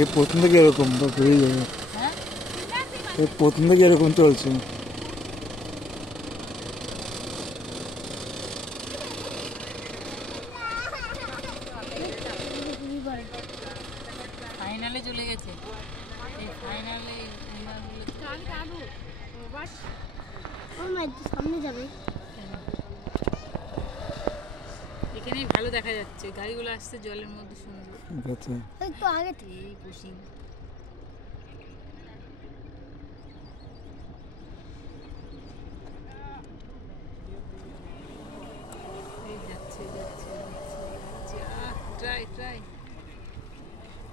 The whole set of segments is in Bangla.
এই প্রথম থেকে এরকম ঘুরে যাবে, এই প্রথম থেকে এরকম চলছে। ফাইনালে চলে গেছে, এই ফাইনালে সামনে যাবে। এখানেই ভালো দেখা যাচ্ছে, গাড়িগুলো আসছে জলের মধ্যে সুন্দর। একটু আগে এই পুশিং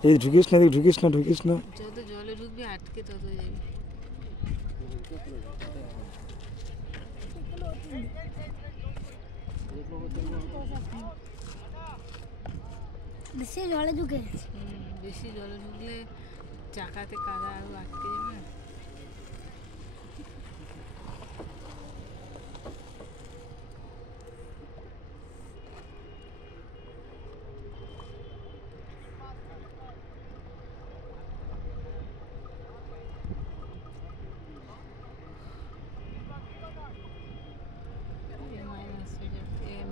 এই ঢুকিস না, ঢুকিস না, ঢুকিস না। যত জলে ঢুকবি আটকে তত যাবি। বেশি জলে ঢুকে গেছে। বেশি জলে ঢুকলে চাকাতে কাদা আরো আটকে যাবে।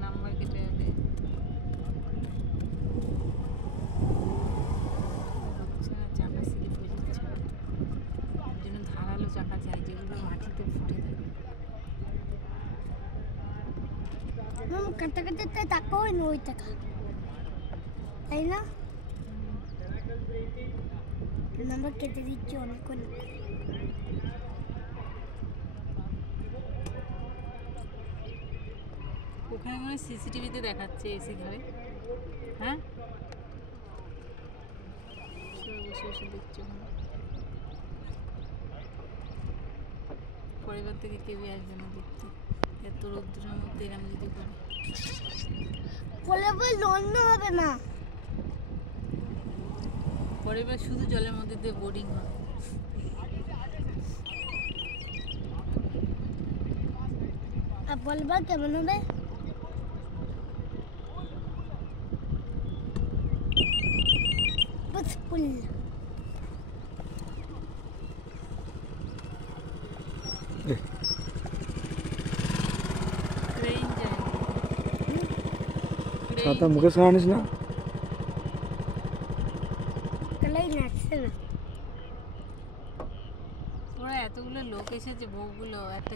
নাম্বার কেটে যাবে, চাকা স্লিপ হয়ে যাচ্ছে। ওই জন্য ধারালো চাকা চাই, যেগুলো মাটিতে ফুটে থাকে। কাটতে কাটতে টাকা হয় না, ওই টাকা তাই না? নাম্বার কেটে দিচ্ছি অনেকক্ষণ। ওখানে মনে হয় সিসিটিভিতে দেখাচ্ছে এসি ঘরে। হ্যাঁ, বসে বসে দেখছো। পরিবার থেকে কেউই আসবে না দেখতে, এত রোদ্রের মধ্যে এরম যদি করে। বলে লন্য হবে না, পরিবার শুধু জলের মধ্যে দিয়ে বোর্ডিং হয়। আর বলবার কেমন হবে? ছাতা মুখে সারানিস না। ওরা এতগুলো লোক এসেছে, বউগুলো একটা